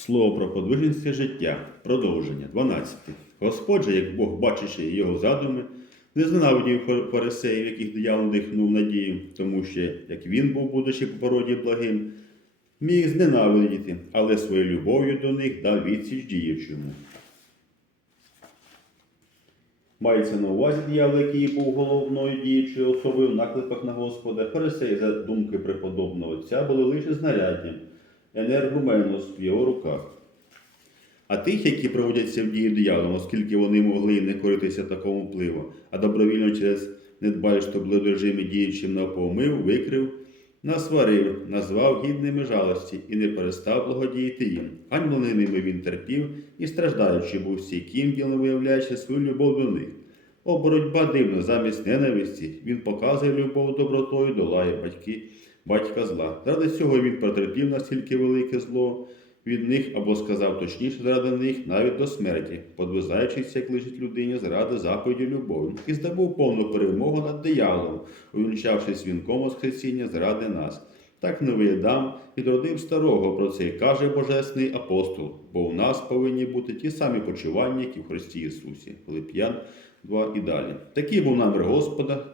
Слово про подвижницьке життя. Продовження. 12. Господь же, як Бог, бачачи його задуми, не зненавидів фар- фарисеїв, яких диявол дихнув надію, тому що, як він був, будучи по породі благим, міг зненавидіти, але своєю любов'ю до них дав відсіч діючому. Мається на увазі диявол, який був головною діючою особою в наклепах на Господа. Фарисеї, за думки преподобного отця, були лише знаряддям, енергоменос в його руках. А тих, які проводяться в дію дияволом, оскільки вони могли не коритися такому впливу, а добровільно через недбальство блудорежими діючим навпомив, викрив, насварив, назвав гідними жалості і не перестав благодіяти їм. Ганьблений ними він терпів і страждаючи був стійким ділом, виявляючи свою любов до них. О, боротьба дивна, замість ненависті, він показує любов добротою, долає батьки, батька зла. Заради цього він потерпів настільки велике зло від них, або сказав точніше, заради них навіть до смерті, подвизаючись, як лежить людині заради заповіді любові, і здобув повну перемогу над дияволом, увінчавшись вінком Воскресіння заради нас. Так новий Адам відродив старого, про це й каже Божественний апостол, бо у нас повинні бути ті самі почування, які в Христі Ісусі. Филип'ян 2 і далі. Такий був намір Господа,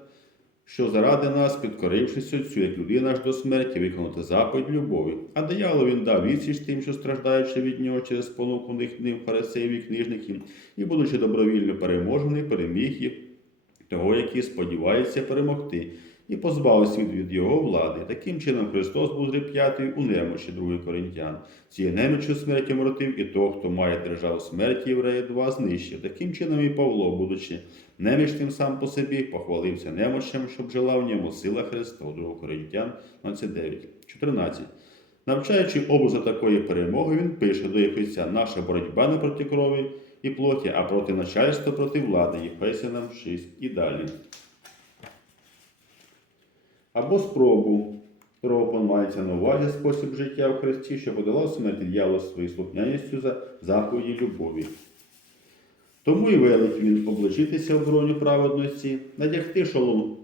що заради нас, підкорившись Отцю, як людина аж до смерті, виконати заповідь любові. А дияволу він дав відсіч тим, що страждаючи від нього через спонуку них ним фарисеїв і книжників, і, будучи добровільно переможений, переміг їх, того, який сподівається перемогти, і позбавив світ від його влади. Таким чином Христос був зреп'ятий у немочі 2 Коринтян. Цією немочю смерті моротив і того, хто має державу смерті єврея, два знищив. Таким чином і Павло, будучи немічним сам по собі, похвалився немощем, щоб жила в ньому сила Христа. 2 Коринтян 29. 14. Навчаючи образу такої перемоги, він пише до Єфесян, наша боротьба не проти крові і плоті, а проти начальства, проти влади. Єфесянам 6 і далі. Або спробу. Спробу мається на увазі спосіб життя в Христі, що подолав смерть дьявола своєю слухняністю за заповіді любові. Тому і велить він облачитися в броню праведності, надягти шолом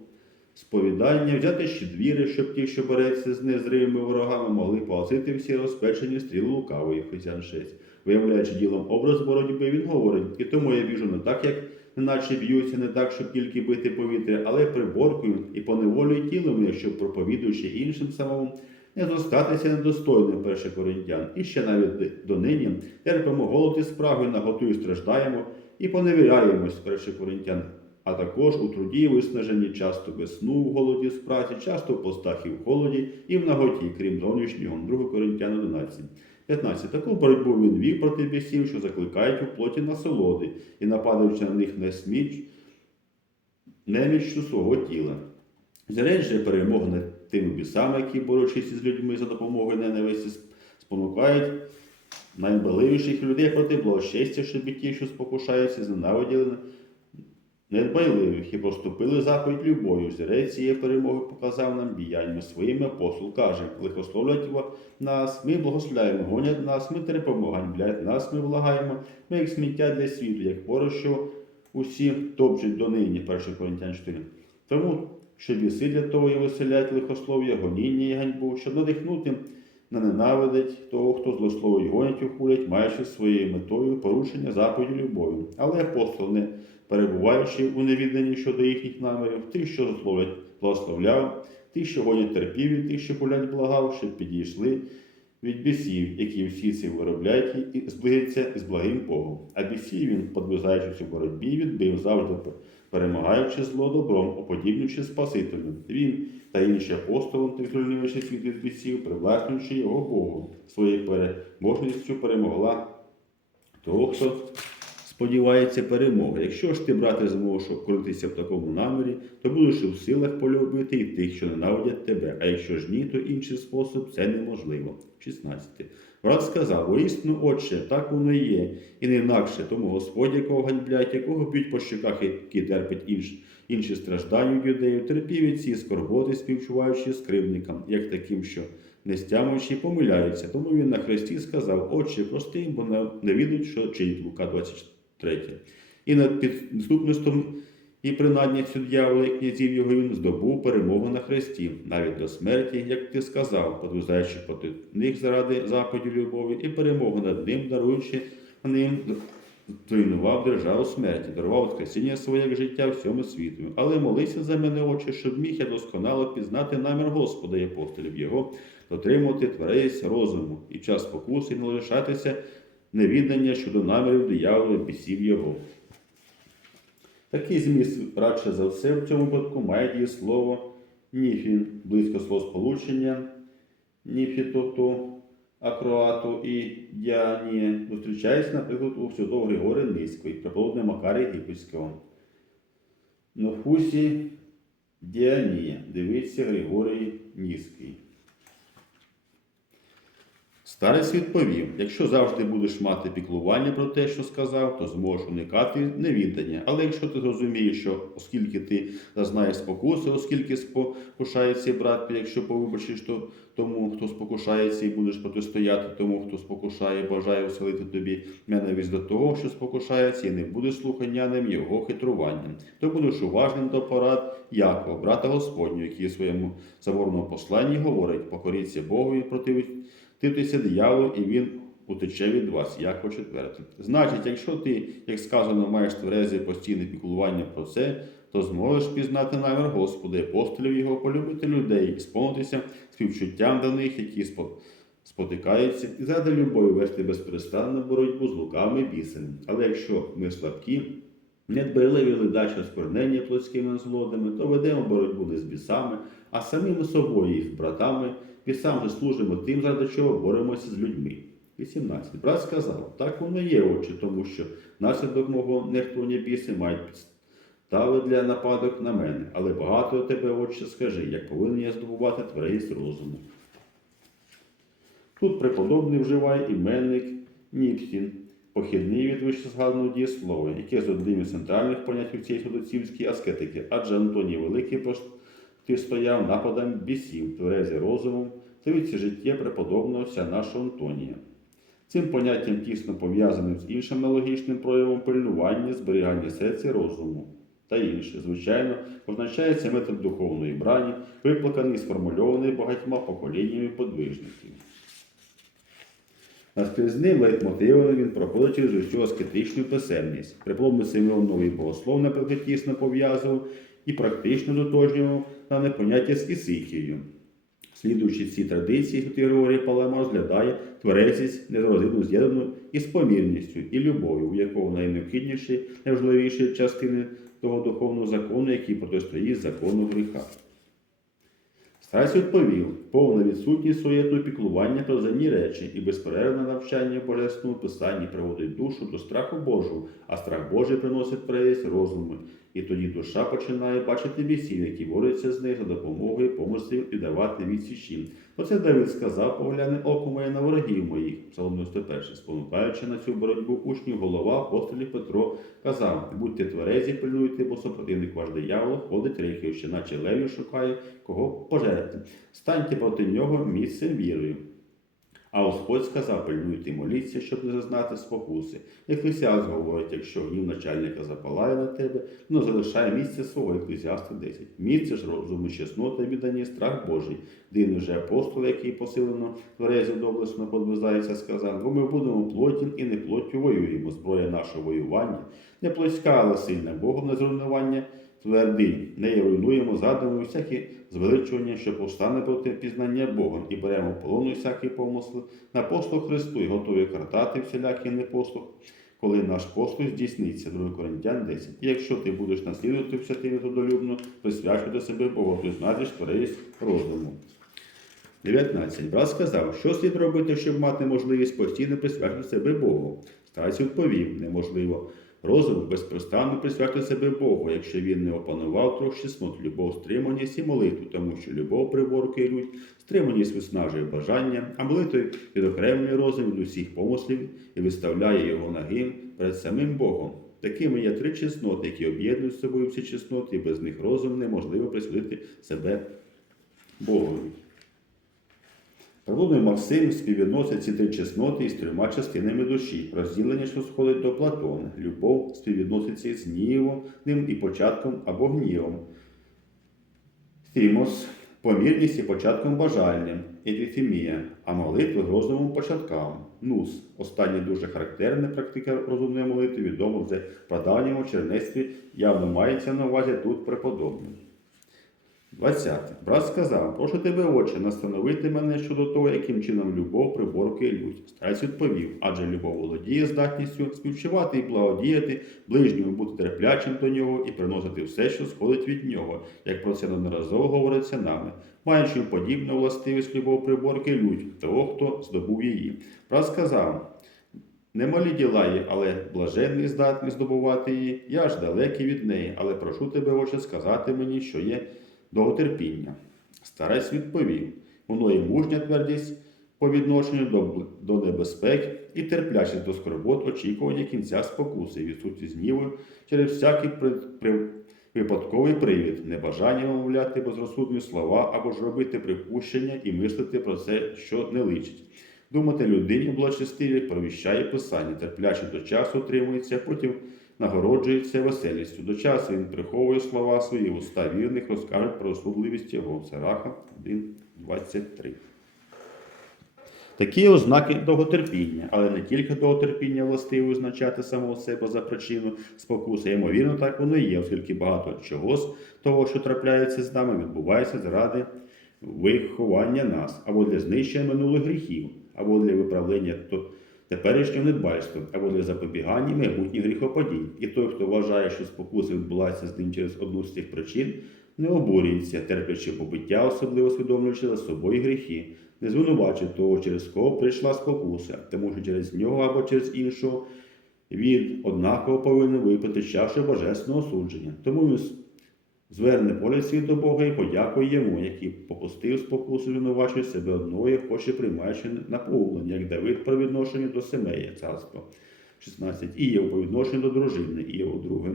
сповідання, взяти щедвіри, щоб ті, що бореться з незримими ворогами, могли погасити всі розпечені стріли лукавої, Ефесян 6. Виявляючи ділом образ боротьби, він говорить, і тому я біжу не так, як неначе б'ються, не так, щоб тільки бити повітря, але приборкою і поневолюю тілом, щоб проповідуючи іншим самому, не зостатися недостойним 1 коринтян. І ще навіть донині терпимо голод і спрагу, і наготу і страждаємо, і поневіряємось 1 коринтян. А також у труді і виснаженні, часто без сну в голоді з праці, часто в постах і в холоді, і в наготі, крім зовнішнього, 2 Коринтян 11. 15. Таку боротьбу він вів проти бісів, що закликають у плоті насолоди, і нападаючи на них не сміч, неміччю свого тіла. Зреч же перемога над тими бісами, які борючись із людьми за допомогою ненависті, спонукають найбаливіших людей проти благочестя, щоб ті, що спокушаються, зненавиділи недбайливих і поступили заповідь любов'ю. Зірець цієї перемоги показав нам діяння своїми апостол каже, лихословлять нас, ми благословляємо, гонять нас, ми терпимо, ганьблять нас, ми влагаємо, ми як сміття для світу, як поруч, що усі топчуть донині, 1 Коринтян 4. Тому, що біси для того і веселять лихослов'я, гоніння і ганьбу, щоб надихнути на ненавидить того, хто злословить гонять і хулять, маючи своєю метою порушення заповіді любові. Але апостол, не перебуваючи у невідданні щодо їхніх намірів, тих, що зловлять, благословляв, тих, що гонять терпів, і тих, що болять благав, щоб підійшли від бісів, які всі ці виробляють і зблизяться з благим Богом. А бісів він, подвизаючись у боротьбі, відбив завжди перемагаючи зло добром, уподібнюючи Спасителю. Він та інші апостолом, тих звільнивши світ від бісів, привласнюючи його Богу, своєю переможністю перемогла того, хто сподівається перемоги. Якщо ж ти, брате, зможеш вкрутитися в такому намірі, то будеш в силах полюбити і тих, що ненавидять тебе. А якщо ж ні, то інший спосіб це неможливо. 16. Брат сказав, воістину, отче, так воно і є, і не інакше, тому Господь, якого ганьблять, якого б'ють по щоках, які терпить інш, інші страждання юдею, терпів і ці скорботи, співчуваючи скривникам, як таким, що не стямуючи, помиляються. Тому він на хресті сказав, Отче, прости, бо не- відуть, що чинить Лука 23. І над підступництвом і принадністю дьявола і князів його він здобув перемогу на хресті, навіть до смерті, як ти сказав, подвизаючи проти них заради заходів любові, і перемогу над ним, даруючи ним, зруйнував державу смерті, дарував воскресіння своє життя всьому світу. Але молися за мене, Отче, щоб міг я досконало пізнати намір Господа і апостолів Його, дотримувати тверезість розуму і час спокуси, і не лишатися невідання щодо намірів диявола бісів його. Такий зміст радше за все в цьому випадку має дієслово ніфін, близько словосполучення ніфітоту, акроату і діанія. Зустрічається, наприклад, у святого Григорія Низького і преподобного Макарія Єгипетського. Нофусі Діанія. Дивіться Григорій Низький. Старець відповів: якщо завжди будеш мати піклування про те, що сказав, то зможеш уникати невіддання. Але якщо ти зрозумієш, що оскільки ти зазнаєш спокуси, оскільки спокушається брат, якщо повибачиш то тому, хто спокушається, і будеш протистояти тому, хто спокушає, бажає оселити тобі ненависть до того, що спокушається, і не будеш слуханяним його хитруванням, то будеш уважним до порад Якова, брата Господнього, який у своєму заборному посланні говорить: покоріться Богу і противіть Титися дияволу, і він утече від вас, як по четверте. Значить, якщо ти, як сказано, маєш тверезе постійне піклування про це, то зможеш пізнати намір Господа, і апостолів його, полюбити людей, і сповнитися співчуттям до них, які спотикаються, і заради любові вести безперестанну боротьбу з луками і бісами. Але якщо ми слабкі, недбайливі ледачі осквернення плотськими злодами, то ведемо боротьбу не з бісами, а самими собою і з братами, бісам же служимо тим, заради чого боремося з людьми. 18. Брат сказав, так воно є, отче, тому що наслідок мого нехтування біси мають підстави для нападок на мене, але багато тебе, отче, скажи, як повинен я здобувати тверезість розуму. Тут преподобний вживає іменник Ніпсін, похідний від вищезгаданого дієслова, яке з одним із центральних понять у цій судоцівській аскетики, адже Антоній Великий протистояв нападам бісів, тверезі розумом, та від життя преподобного вся нашого Антонія. Цим поняттям тісно пов'язаним з іншим аналогічним проявом пильнування, зберігання серця розуму та інше, звичайно, позначається метод духовної брані, виплаканий і сформульований багатьма поколіннями подвижників. Наскрізним лейтмотивом він проходить через усю аскетичну писемність. Преподобний Симеон Новий Богослов, наприклад, тісно пов'язував і практично дотожнював дане поняття з ісихією. Слідуючи цій традиції, Григорій Палема розглядає тверезість нерозрivно з'єднану із помірністю і любов'ю, у якого найнеобхідніші, найважливіші частини того духовного закону, який протистоїть закону гріха. Старець відповів, повна відсутність суєтного піклування про земні речі і безперервне навчання в Божественному Писанні приводить душу до страху Божого, а страх Божий приносить прелість розуму. І тоді душа починає бачити бісів, які борються з нею за допомогою помислів і давати відсічі. Оце Давид сказав, погляне око моє на ворогів моїх, Псалом 91, спонукаючи на цю боротьбу учнів, голова апостолів Петро казав: будьте тверезі, пильнуйте, бо супротивник ваш диявол ходить рихаючи, наче левів шукає, кого пожерти. Станьте проти нього місцем вірою. А Господь сказав, пильнуйте і моліться, щоб не зазнати спокуси. Еклесіаст говорить, якщо гнів начальника запалає на тебе, то залишає місце свого Еклесіаста 10. Місце ж розуму, чеснота, віддані, страх Божий. Дивний же апостол, який посилено тверезі доблесно подвизається, сказав, бо ми будемо плоті і не плоттю воюємо. Зброя нашого воювання, не плотська, але сильна Богом на зруйнування твердий. Нею руйнуємо задуми всякі звеличування, що повстане проти пізнання Бога, і беремо в полону всякий помисл на послуг Христу і готові картати всілякий непослух, коли наш послуг здійсниться, 2 Коринтян 10. І якщо ти будеш наслідувати ти трудолюбно, присвячувати себе Богу, то знайдеш творість розуму. 19. Брат сказав, що слід робити, щоб мати можливість постійно присвячувати себе Богу. Старець відповів, неможливо. Розум безперестанно присвячує себе Богу, якщо він не опанував трьох чеснот, любов, стриманість і молитву, тому що любов приборкує людь, стриманість виснажує бажання, а молитва відокремлює розум від усіх помислів і виставляє його нагим перед самим Богом. Такими є три чесноти, які об'єднують з собою всі чесноти, і без них розум неможливо присвятити себе Богові. Преподобний Максим співвідносить ці три чесноти із трьома частинами душі, розділення, що сходить до Платона. Любов співвідноситься з гнівом і початком або гнівом. Тімос помірність і початком бажання, епіфемія, а молитва з розумом початкам. Нус. Останнє дуже характерне практика розумної молитви, відомо вже в прадавньому чернецтві, явно мається на увазі тут преподобний. 20. Брат сказав, прошу тебе, отче, настановити мене щодо того, яким чином любов приборкує людь. Старець відповів, адже любов володіє здатністю співчувати і благодіяти, ближньому бути терплячим до нього і приносити все, що сходить від нього, як про це неодноразово говориться нами, маючи подібну властивість любов приборки людь, того, хто здобув її. Брат сказав, Немалі діла є, але блаженний здатний здобувати її, я ж далекий від неї, але прошу тебе, отче, сказати мені, що є довготерпіння. Старець відповів, воно і мужня твердість по відношенню до, до небезпек і терплячість до скорбот, очікування кінця спокуси, відсутність гніву через всякий при, при, випадковий привід, небажання вимовляти безрозсудні слова або ж робити припущення і мислити про це, що не личить. Думати людині благочестиві провіщає писання, терпляче до часу утримується, потім нагороджується веселістю. До часу він приховує слова свої, уста вірних розкажуть про особливість його. Сараха 1.23. Такі ознаки довготерпіння, але не тільки довготерпіння властиво визначати самого себе за причину спокуси. Ймовірно, так воно і є, оскільки багато чого з того, що трапляється з нами, відбувається заради виховання нас або для знищення минулих гріхів, або для виправлення теперішнього недбальства, або для запобігання майбутніх гріхопадінь. І той, хто вважає, що спокуса відбулася з ним через одну з цих причин, не обурюється, терплячи побиття, особливо усвідомлюючи за собою гріхи, не звинувачує того, через кого прийшла спокуса, тому що через нього або через іншого він однаково повинен випити чашу божественного судження. Тому він зверне поля свій до Бога і подякує йому, який попустив спокусу, звинувачує себе одного і хоче приймаючи наповнення, як Давид по відношенню до Семея царства. 16. Ієв по відношенню до дружини, Ієв друге.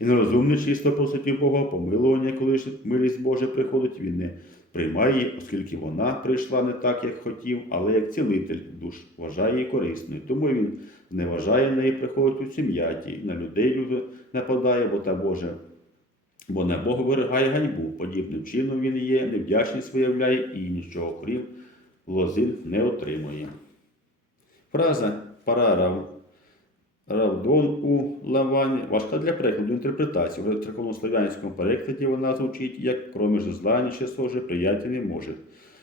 І нерозумний чисто просить Бога помилування, коли ж милість Божа приходить, він не приймає оскільки вона прийшла не так, як хотів, але як цілитель душ вважає її корисною. Тому він не вважає неї, приходить у сім'яті, на людей нападає, бо та Боже. Бо небо виригає ганьбу, подібним чином він є, невдячність виявляє і нічого крім лозин не отримує. Фраза парарав Равдон у Лавані важка для перекладу інтерпретації. В церковнослов'янському перекладі вона звучить як кроме ж зла, нічого схоже, прияти не може.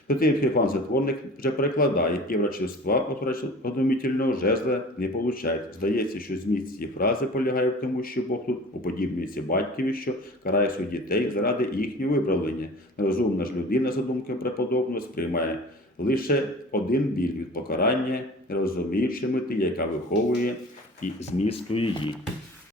Святий Фіфан Затворник вже перекладає, і врачества одомітельного жезла не получають. Здається, що зміст цієї фрази полягає в тому, що Бог тут уподібнюється батькові, що карає своїх дітей заради їхнього виправлення. Нерозумна ж людина, за думкою преподобного, сприймає лише один біль від покарання, розуміючи мети, яка виховує і змістує її.